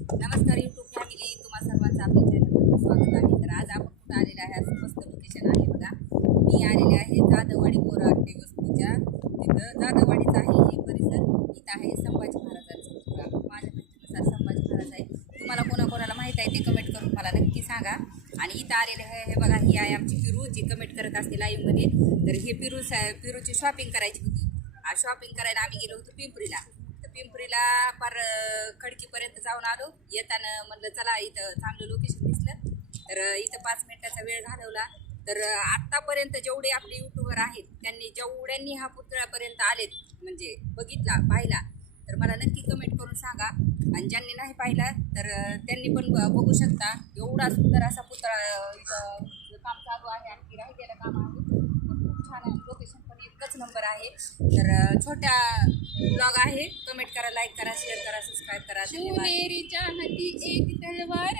नमस्कार YouTube family, तुम्हा सर्वांचं आपल्या चॅनलवर स्वागत आहे. तर आज आपण कुठं आलेलं आहे, असं मस्त लोकेशन आहे बघा. मी आलेले आहे जाधववाडी बोराटे वस्तीच्या तिथं. जाधववाडीचं आहे हे परिसर. इथं आहे संभाजी महाराजांचं पुतळा. माझ्या माहितीनुसार संभाजी महाराज आहे. तुम्हाला कोणाकोणाला माहीत आहे ते कमेंट करून मला नक्की सांगा. आणि इथं आलेले आहे हे बघा, ही आहे आमची पिरू, जी कमेंट करत असते लाईव्हमध्ये. तर हे पिरूची शॉपिंग करायची होती. शॉपिंग करायला आम्ही गेलो होतो पिंपरीला. पिंपरीला पार खडकीपर्यंत जाऊन आलो. येताना म्हणलं चला इथं चांगलं लोकेशन दिसलं, तर इथं 5 मिनिटाचा वेळ घालवला. तर आत्तापर्यंत जेवढे आपले यूट्यूबर आहेत जेवढ्यांनी हा पुतळ्यापर्यंत आलेत, म्हणजे बघितला पाहिला, तर मला नक्की कमेंट करून सांगा. आणि ज्यांनी नाही पाहिला तर त्यांनी पण बघू शकता. एवढा सुंदर असा पुतळा इथं काम चालू आहे, आणखी राहिलेलं काम आहे. खूप छान आहे. लोकेशन पण एकच नंबर आहे. तर छोट्या ब्लॉग आहे. कमेंट करा, लाईक करा, शेअर करा, सबस्क्राईब करा. मेरी चाहती एक तलवार